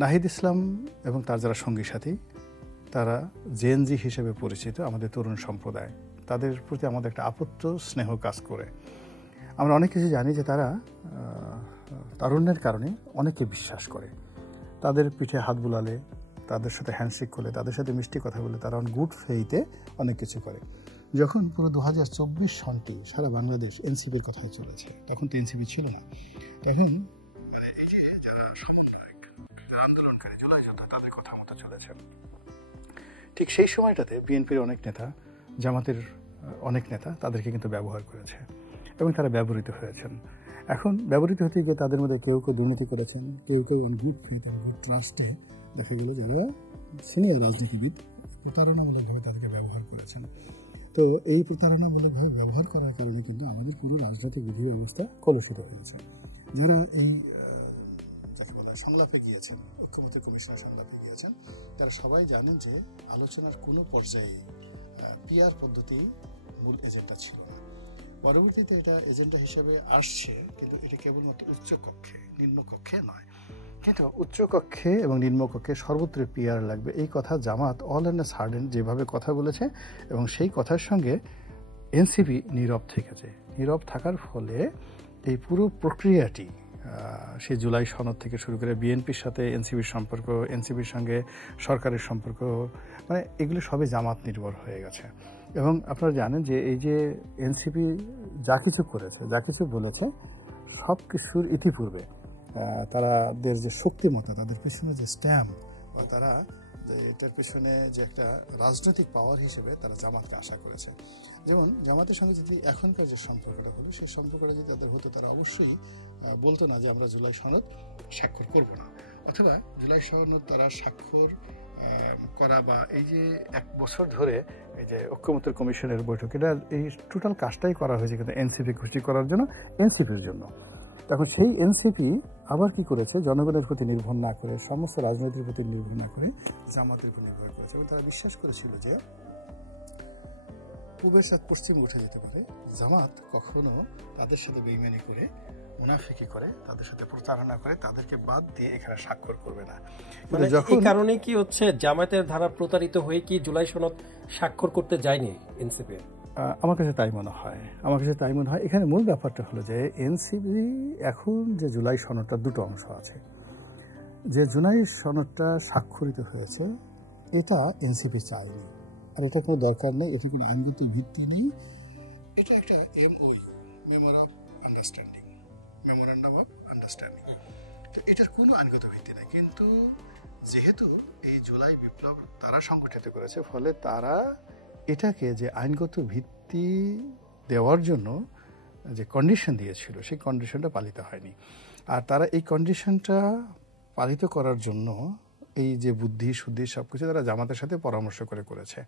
নাহিদ ইসলাম এবং তার যারা সঙ্গী সাথী তারা জেএনজি হিসেবে পরিচিত আমাদের তরুণ সম্প্রদায়, তাদের প্রতি আমাদের একটা আপত্ত স্নেহ কাজ করে। আমরা অনেক কিছু জানি যে তারা তারুণ্যের কারণে অনেকে বিশ্বাস করে, তাদের পিঠে হাত বুলালে, তাদের সাথে হ্যান্ডশেক করলে, তাদের সাথে মিষ্টি কথা বলে তারা গুড ফেইতে অনেক কিছু করে। যখন পুরো 2024 সনটি সারা বাংলাদেশ এনসিপির কথাই চলেছে, তখন তো এনসিপি ছিল না, তখন এই যে যারা সমন্বয়ক, যারা আন্দোলনকারী, জুলাই যোদ্ধা, তাদের কথা মতো চলেছে। ঠিক সেই সময়টাতে বিএনপির অনেক নেতা, জামাতের অনেক নেতা তাদেরকে কিন্তু ব্যবহার করেছে এবং তারা ব্যবহৃত হয়েছেন। এখন ব্যবহৃত হতে গিয়ে তাদের মধ্যে কেউ কেউ দুর্নীতি করেছেন, কেউ কেউ অন গুড ফেথ এবং গুড ট্রাস্টে দেখা গেল যারা সিনিয়র রাজনীতিবিদ প্রতারণামূলকভাবে তাদেরকে ব্যবহার করেছেন। তো এই প্রতারণামূলকভাবে ব্যবহার করার কারণে কিন্তু আমাদের পুরো রাজনৈতিক বিধি ব্যবস্থা কলুষিত হয়ে গেছে। যারা এই যাকে বলা সংলাপে গিয়েছেন, ঐক্যমত্য কমিশনের সংলাপে গিয়েছেন, তারা সবাই জানেন যে আলোচনার কোনো পর্যায়ে পিআর পদ্ধতি মূল এজেন্ডা ছিল না। পরবর্তীতে এটা এজেন্ডা হিসেবে আসছে, কিন্তু এটা কেবলমাত্র উচ্চকক্ষে, নিম্নকক্ষে নয়। কিন্তু উচ্চকক্ষে এবং নিম্নকক্ষে সর্বত্র পিআর লাগবে, এই কথা জামাত অল অ্যান্ড সার্ডেন যেভাবে কথা বলেছে এবং সেই কথার সঙ্গে এনসিপি নীরব থেকেছে। নীরব থাকার ফলে এই পুরো প্রক্রিয়াটি সেই জুলাই সনদ থেকে শুরু করে বিএনপির সাথে এনসিপির সম্পর্ক, এনসিপির সঙ্গে সরকারের সম্পর্ক, মানে এগুলো সবই জামাত নির্ভর হয়ে গেছে। এবং আপনারা জানেন যে এই যে এনসিপি যা কিছু করেছে, যা কিছু বলেছে, সব কিছুর ইতিপূর্বে তাদের যে শক্তিমত্তা, তাদের পেছনে যে স্ট্যাম্প, বা তারা এটার পেছনে যে একটা রাজনৈতিক পাওয়ার হিসেবে তারা জামাতকে আশা করেছে। যেমন জামাতের সঙ্গে যদি এখনকার যে সম্পর্কটা হলো, সেই সম্পর্কটা যদি তাদের হতো, তারা অবশ্যই বলতো না যে আমরা জুলাই সনদ স্বাক্ষর করব না, অথবা জুলাই সনদ তারা স্বাক্ষর করা বা এই যে 1 বছর ধরে এই যে ঐক্যমত্য কমিশনের বৈঠক, এটা এই টোটাল কাজটাই করা হয়েছে কিন্তু এনসিপি খুশি করার জন্য, এনসিপির জন্য। তখন সেই এনসিপি আবার কি করেছে, জনগণের প্রতি নির্ভর না করে, সমস্ত রাজনীতির প্রতি নির্ভর না করে জামাতের উপর নির্ভর করেছে। এবং তারা বিশ্বাস করেছিল যে পূবের সাথে পশ্চিমে উঠে যেতে পারে, জামাত কখনো তাদের সাথে বেইমানি করে, মুনাফিকি করে, তাদের সাথে প্রতারণা করে তাদেরকে বাদ দিয়ে এখানে স্বাক্ষর করবে না। মানে এই কারণে কি হচ্ছে, জামাতের ধারা প্রতারিত হয়ে কি জুলাই সনদ স্বাক্ষর করতে যায়নি এনসিপি? আমার কাছে তাই মনে হয়, আমার কাছে তাই মনে হয়। এখানে মূল ব্যাপারটা হলো যে এনসিপি এখন যে জুলাই সনদটার দুটো অংশ আছে, যে জুলাই সনদটা স্বাক্ষরিত হয়েছে এটা এনসিপি চায়নি, আর এটা কোনো দরকার নেই, এটি কোনো আইনগত ভিত্তি নেই। এটা একটা এমওইউ, মেমোরান্ডাম অফ আন্ডারস্ট্যান্ডিং। তো এটার কোনো আইনগত ভিত্তি নেই, কিন্তু যেহেতু এই জুলাই বিপ্লব তারা সংগঠিত করেছে, ফলে তারা এটাকে যে আইনগত ভিত্তি দেওয়ার জন্য যে কন্ডিশন দিয়েছিল, সেই কন্ডিশনটা পালিত হয়নি। আর তারা এই কন্ডিশনটা পালিত করার জন্য এই যে বুদ্ধি শুদ্ধি সবকিছু তারা জামাতের সাথে পরামর্শ করে করেছে।